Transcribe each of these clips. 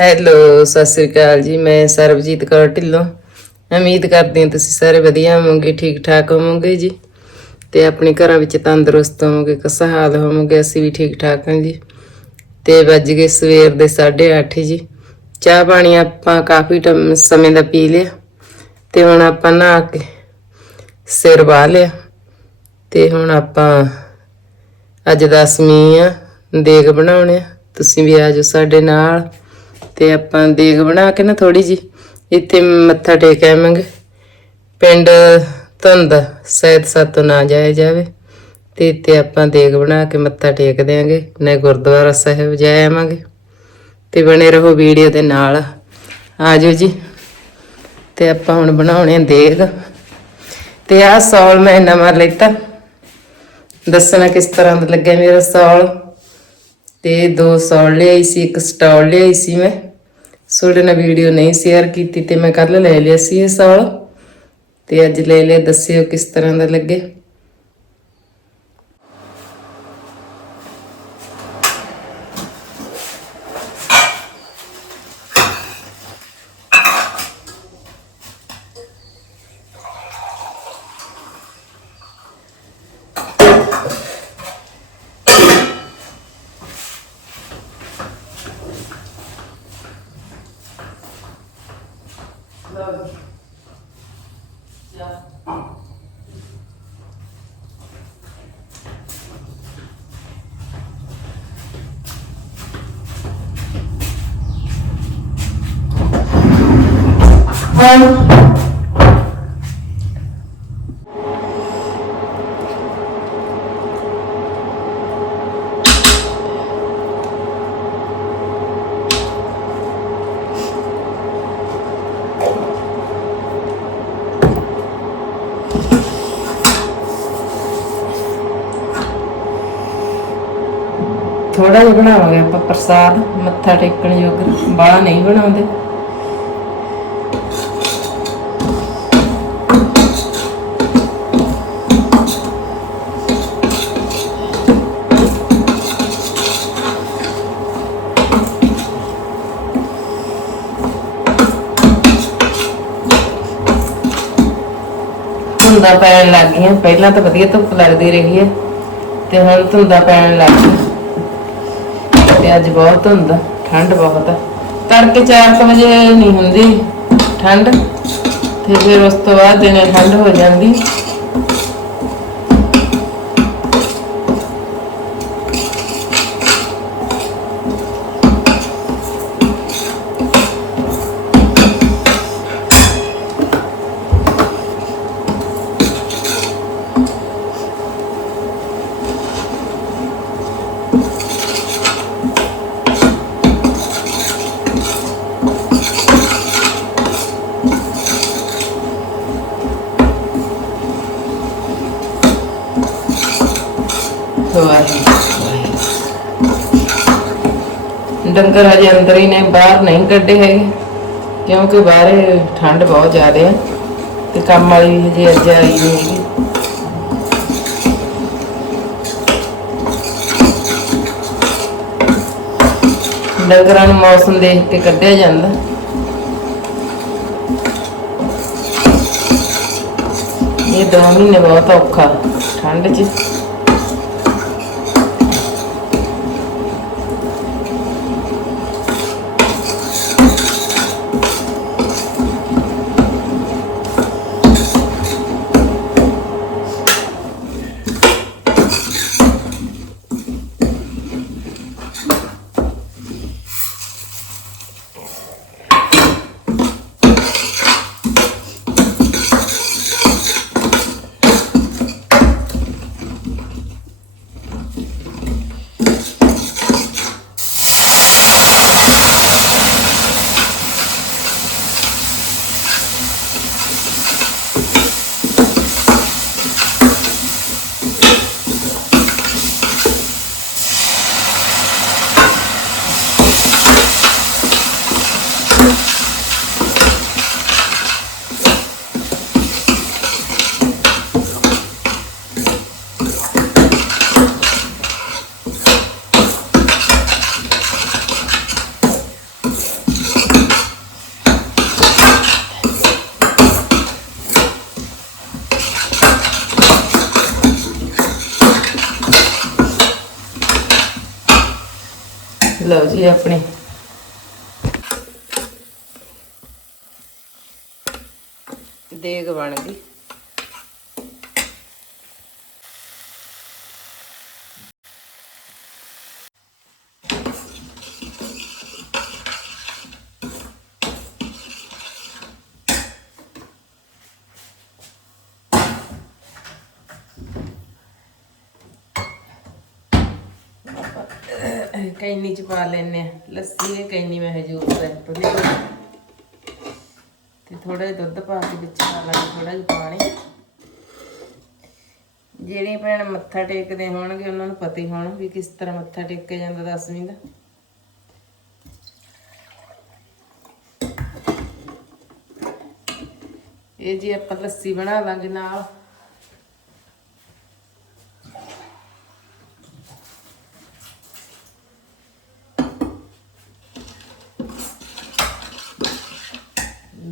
Hello Sat Sri ਅਕਾਲ ਜੀ, ਮੈਂ ਸਰਬਜੀਤ ਕੌਰ ਢਿੱਲੋਂ। ਉਮੀਦ ਕਰਦੀ ਹਾਂ ਤੁਸੀਂ ਸਾਰੇ ਵਧੀਆ ਹੋਵੋਗੇ, ਠੀਕ ਠਾਕ ਹੋਵੋਗੇ ਜੀ। ਤੇ ਆਪਣੇ ਘਰਾਂ ਵਿੱਚ ਤੰਦਰੁਸਤ ਹੋਵੋਗੇ, ਖੁਸ਼ਹਾਲ ਹੋਵੋਗੇ, ਅਸੀਂ ਵੀ ਠੀਕ ਠਾਕ ਹਾਂ ਜੀ। ਤੇ ਵੱਜ ਗਏ ਸਵੇਰ ਦੇ 8:30 ਜੀ। ਚਾਹ ਪਾਣੀ ਆਪਾਂ ਕਾਫੀ ਟਮ- ਸਮੇਂ ਦਾ ਪੀ ਲਿਆ। ਤੇ ਹੁਣ ਆਪਾਂ ਨਹਾ ਕੇ ਸਿਰ ਵਾਹ ਲਿਆ। ਤੇ ਹੁਣ ਆਪਾਂ ਅੱਜ ਦਸਵੀਂ ਆ, ਦੇਗ ਬਣਾਉਣੇ ਆ। ਤੁਸੀਂ ਵੀ ਆਜੋ ਸਾਡੇ ਨਾਲ। ਤੇ ਆਪਾਂ ਦੇਗ ਬਣਾ ਕੇ ਨਾ ਥੋੜੀ ਜੀ ਇੱਥੇ ਮੱਥਾ ਟੇਕ ਆਵਾਂਗੇ। ਪਿੰਡ ਧੁੰਦ ਸੈਦ ਸਾਤੋਂ ਨਾ ਜਾਇਆ ਜਾਵੇ। ਤੇ ਇੱਥੇ ਆਪਾਂ ਦੇਗ ਬਣਾ ਕੇ ਮੱਥਾ ਟੇਕ ਦਿਆਂਗੇ, ਨਾ ਗੁਰਦੁਆਰਾ ਸਾਹਿਬ ਜਾ ਆਵਾਂਗੇ। ਤੇ ਬਣੇ ਰਹੋ ਵੀਡੀਓ ਦੇ ਨਾਲ। ਆਜੋ ਜੀ। ਤੇ ਆਪਾਂ ਹੁਣ ਬਣਾਉਣੇ ਆ ਦੇਗ। ਤੇ ਆਹ ਸੌਲ ਮੈਂ ਨਵਾਂ ਲੈਤਾ। ਦੱਸਣਾ ਕਿਸ ਤਰ੍ਹਾਂ ਦਾ ਲੱਗਿਆ ਮੇਰਾ ਸੌਲ। ਤੇ ਦੋ ਸੌਲ ਲਿਆਈ ਸੀ, ਇੱਕ ਸਟੌਲ ਲਿਆਈ ਸੀ ਮੈਂ। ਤੁਹਾਡੇ ਨਾਲ ਵੀਡੀਓ ਨਹੀਂ ਸ਼ੇਅਰ ਕੀਤੀ ਤੇ ਮੈਂ ਕੱਲ ਲੈ ਲਿਆ ਸੀ ਇਹ ਸੌਲ। ਤੇ ਅੱਜ ਲੈ ਲਿਆ, ਦੱਸਿਓ ਕਿਸ ਤਰ੍ਹਾਂ ਦਾ ਲੱਗੇ। todos. ਥੋੜਾ ਜਿਹਾ ਬਣਾਵਾਂਗੇ ਆਪਾਂ ਪ੍ਰਸਾਦ, ਮੱਥਾ ਟੇਕਣ ਯੋਗ। ਬਾਹਲਾ ਨਹੀਂ ਬਣਾਉਂਦੇ। ਧੁੰਦਾਂ ਪੈਣ ਲੱਗ ਗਈਆਂ। ਪਹਿਲਾਂ ਤਾਂ ਵਧੀਆ ਧੁੱਪ ਲੱਗਦੀ ਰਹੀ ਹੈ। ਤੇ ਹੁਣ ਧੁੰਦਾਂ ਪੈਣ ਲੱਗ ਗਈ ਤੇ ਅੱਜ ਬਹੁਤ ਹੁੰਦਾ ਆ, ਠੰਡ ਬਹੁਤ ਆ। ਤੜਕੇ 4 ਵਜੇ ਨਹੀਂ ਹੁੰਦੀ ਠੰਡ। ਤੇ ਫਿਰ ਉਸ ਤੋਂ ਬਾਅਦ ਦਿਨੇ ਠੰਡ ਹੋ ਜਾਂਦੀ। ਡੰਗਰ ਹਜੇ ਅੰਦਰ ਹੀ ਨੇ, ਬਾਹਰ ਨਹੀਂ ਕੱਢੇ ਹੈਗੇ, ਕਿਉਂਕਿ ਬਾਹਰ ਠੰਡ ਬਹੁਤ ਜ਼ਿਆਦਾ ਹੈ ਤੇ ਕੰਮ ਵਾਲੀ ਵੀ ਹਜੇ ਅੱਜ ਆਈ ਨਹੀਂ ਹੈਗੀ। ਡੰਗਰਾਂ ਨੂੰ ਮੌਸਮ ਦੇਖ ਕੇ ਕੱਢਿਆ ਜਾਂਦਾ। ਇਹ ਦੋ ਮਹੀਨੇ ਬਹੁਤ ਔਖਾ, ਠੰਡ 'ਚ। ਲਓ ਜੀ ਆਪਣੇ। ਦੇਗ ਬਣ ਗਈ। ਕੈਨੀ ਚ ਪਾ ਲੈਨੇ ਆ। ਲੱਸੀ ਇਹ ਕੈਨੀ ਮੈਂ ਹਜੂਰ ਸੈਂਪ ਲਈ ਤੇ ਥੋੜਾ ਜਿਹਾ ਦੁੱਧ ਪਾ ਕੇ ਵਿੱਚ ਪਾ ਲਾਂਗੇ ਥੋੜਾ ਜਿਹਾ ਪਾਣੀ। ਜਿਹੜੇ ਭੈਣ ਮੱਥਾ ਟੇਕਦੇ ਹੋਣਗੇ, ਉਹਨਾਂ ਨੂੰ ਪਤਾ ਹੀ ਹੋਣਾ ਵੀ ਕਿਸ ਤਰ੍ਹਾਂ ਮੱਥਾ ਟੇਕਿਆ ਜਾਂਦਾ ਦਸਵੀਂ ਦਾ। ਇਹ ਜੀ ਆਪਾਂ ਲੱਸੀ ਬਣਾ ਲਾਂਗੇ ਨਾਲ।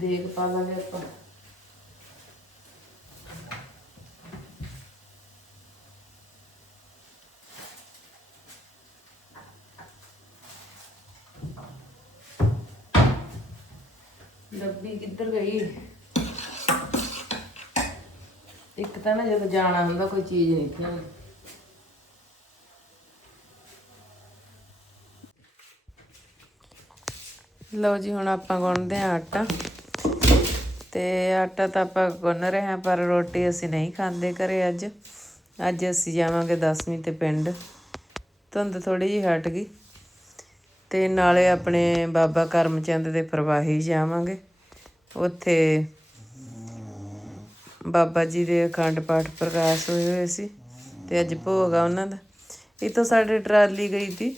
ਦੇਖ ਪਾ ਲਾਂਗੇ ਆਪਾਂ। ਡੱਬੀ ਕਿੱਧਰ ਗਈ? ਇੱਕ ਤਾਂ ਨਾ ਜਦੋਂ ਜਾਣਾ ਹੁੰਦਾ ਕੋਈ ਚੀਜ਼ ਨਹੀਂ ਥੀ ਲਓ ਜੀ, ਹੁਣ ਆਪਾਂ ਗੁੰਨਦੇ ਆ ਆਟਾ। ਤੇ ਆਟਾ ਤਾਂ ਆਪਾਂ ਗੁੰਨ ਰਹੇ ਹਾਂ, ਪਰ ਰੋਟੀ ਅਸੀਂ ਨਹੀਂ ਖਾਂਦੇ ਘਰੇ ਅੱਜ। ਅੱਜ ਅਸੀਂ ਜਾਵਾਂਗੇ 10ਵੀਂ ਤੇ ਪਿੰਡ। ਧੁੰਦ ਥੋੜੀ ਜਿਹੀ ਹਟ ਗਈ। ਤੇ ਨਾਲੇ ਆਪਣੇ ਬਾਬਾ ਕਰਮਚੰਦ ਦੇ ਪ੍ਰਵਾਹੀ ਜਾਵਾਂਗੇ। ਉੱਥੇ ਬਾਬਾ ਜੀ ਦੇ ਅਖੰਡ ਪਾਠ ਪ੍ਰਕਾਸ਼ ਹੋਏ ਹੋਏ ਸੀ ਤੇ ਅੱਜ ਭੋਗ ਆ ਉਹਨਾਂ ਦਾ। ਇਹ ਸਾਡੇ ਟਰਾਲੀ ਗਈ ਸੀ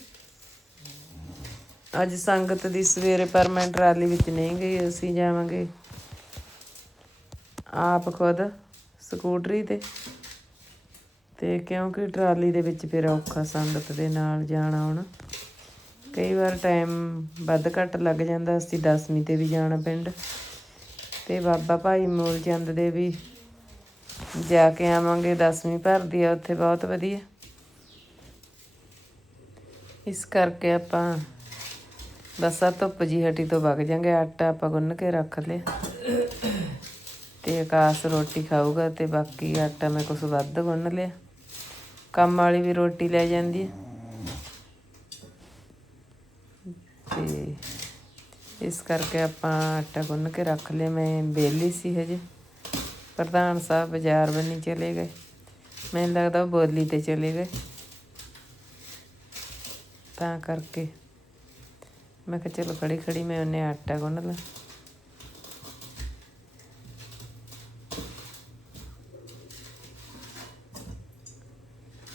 ਅੱਜ ਸੰਗਤ ਦੀ ਸਵੇਰੇ ਪਰ ਮੈਂ ਟਰਾਲੀ ਵਿੱਚ ਨਹੀਂ ਗਈ, ਅਸੀਂ ਜਾਵਾਂਗੇ। ਆਪ ਖੁਦ ਸਕੂਟਰੀ ਤੇ। ਤੇ ਕਿਉਂਕਿ ਟਰਾਲੀ ਦੇ ਵਿੱਚ ਫਿਰ ਔਖਾ ਸੰਗਤ ਦੇ ਨਾਲ ਜਾਣਾ ਆਉਣਾ ਕਈ ਵਾਰ ਟਾਈਮ ਵੱਧ ਘੱਟ ਲੱਗ ਜਾਂਦਾ, ਅਸੀਂ 10ਵੀਂ ਤੇ ਵੀ ਜਾਣਾ ਪਿੰਡ। ਤੇ ਬਾਬਾ ਭਾਈ ਮੂਲ ਚੰਦ ਦੇ ਵੀ ਜਾ ਕੇ ਆਵਾਂਗੇ 10ਵੀਂ ਭਰਦੀ ਆ, ਉੱਥੇ ਬਹੁਤ ਵਧੀਆ। ਇਸ ਕਰਕੇ ਆਪਾਂ ਬਸ ਆ ਧੁੱਪ ਜੀ ਹਟੀ ਤੋਂ ਵਗ ਜਾਂਗੇ, ਆਟਾ ਆਪਾਂ ਗੁੰਨ ਕੇ ਰੱਖ ਲਿਆ। ਤੇ ਆਕਾਸ਼ ਰੋਟੀ ਖਾਊਗਾ ਤੇ ਬਾਕੀ ਆਟਾ ਮੈਂ ਕੁਛ ਵੱਧ ਗੁੰਨ ਲਿਆ। ਕੰਮ ਵਾਲੀ ਵੀ ਰੋਟੀ ਲੈ ਜਾਂਦੀ ਹੈ ਤੇ ਇਸ ਕਰਕੇ ਆਪਾਂ ਆਟਾ ਗੁੰਨ ਕੇ ਰੱਖ ਲਿਆ। ਮੈਂ ਬੇਲੀ ਸੀ ਹਜੇ। ਪ੍ਰਧਾਨ ਸਾਹਿਬ ਬਾਜ਼ਾਰ ਬੰਨੀ ਚਲੇ ਗਏ। ਮੈਨੂੰ ਲੱਗਦਾ ਉਹ ਬੋਲੀ ਤੇ ਚਲੇ ਗਏ। ਤਾਂ ਕਰਕੇ ਮੈਂ ਕਿਹਾ ਚਲੋ ਖੜੀ ਖੜੀ ਮੈਂ ਉਹਨੇ ਆਟਾ ਗੁੰਨ ਲਾ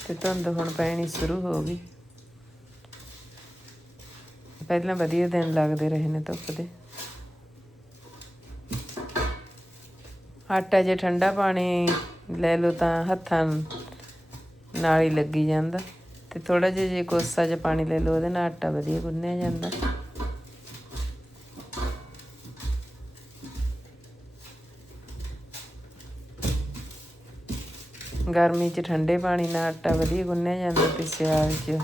ਤੇ ਧੁੰਦ ਹੁਣ ਪੈਣੀ ਸ਼ੁਰੂ ਹੋ ਗਈ। ਪਹਿਲਾਂ ਵਧੀਆ ਦਿਨ ਲੱਗਦੇ ਰਹੇ ਨੇ ਧੁੱਪ ਦੇ। ਆਟਾ ਜੇ ਠੰਡਾ ਪਾਣੀ ਲੈ ਲਓ ਤਾਂ ਹੱਥਾਂ ਨਾਲ ਹੀ ਲੱਗੀ ਜਾਂਦਾ। ਤੇ ਥੋੜਾ ਜਿਹਾ ਜੇ ਕੋਸਾ ਜਿਹਾ ਪਾਣੀ ਲੈ ਲਓ, ਉਹਦੇ ਨਾਲ ਆਟਾ ਵਧੀਆ ਗੁੰਨਿਆ ਜਾਂਦਾ। ਗਰਮੀ 'ਚ ਠੰਡੇ ਪਾਣੀ ਨਾਲ ਆਟਾ ਵਧੀਆ ਗੁੰਨਿਆ ਜਾਂਦਾ ਤੇ ਸਿਆਲ 'ਚ।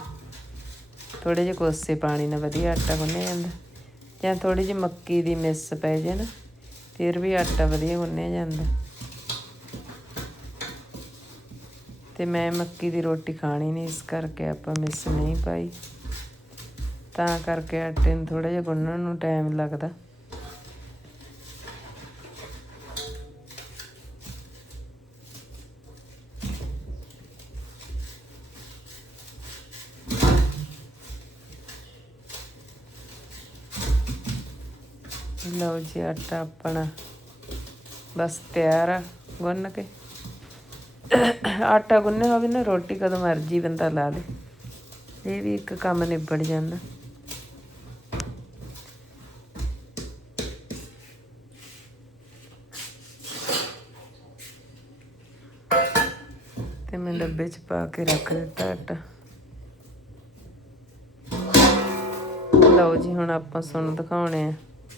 ਥੋੜੇ ਜਿਹੇ ਕੋਸੇ ਪਾਣੀ ਨਾਲ ਵਧੀਆ ਆਟਾ ਗੁੰਨਿਆ ਜਾਂਦਾ। ਜਾਂ ਥੋੜੀ ਜਿਹੀ ਮੱਕੀ ਦੀ ਮਿਸ ਪੈ ਜੇ ਨਾ, ਫਿਰ ਵੀ ਆਟਾ ਵਧੀਆ ਗੁੰਨਿਆ ਜਾਂਦਾ। ਤੇ ਮੈਂ ਮੱਕੀ ਦੀ ਰੋਟੀ ਖਾਣੀ ਨਹੀਂ, ਇਸ ਕਰਕੇ ਆਪਾਂ ਮਿਸ ਨਹੀਂ ਪਾਈ। ਤਾਂ ਕਰਕੇ ਆਟੇ ਨੂੰ ਥੋੜਾ ਜਿਹਾ ਗੁੰਨਣ ਨੂੰ ਟਾਈਮ ਲੱਗਦਾ। ਲਓ ਜੀ ਆਟਾ ਆਪਣਾ। ਬਸ ਤਿਆਰ ਆ, ਗੁੰਨ ਕੇ। ਆਟਾ ਗੁੰਨਿਆ ਹੋਵੇ ਨਾ, ਰੋਟੀ ਕਦੋਂ ਮਰਜ਼ੀ ਬੰਦਾ ਲਾ ਲੇ। ਇਹ ਵੀ ਇੱਕ ਕੰਮ ਨਿਬੜ ਜਾਂਦਾ। ਤੇ ਮੈਂ ਡੱਬੇ 'ਚ ਪਾ ਕੇ ਰੱਖ ਦਿੱਤਾ ਆਟਾ। ਲਓ ਜੀ, ਹੁਣ ਆਪਾਂ ਤੁਹਾਨੂੰ ਦਿਖਾਉਣੇ ਆ।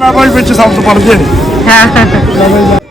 ਭਾਈ ਵਿੱਚ ਸ਼ਬਦ ਪੜਦੇ ਨੇ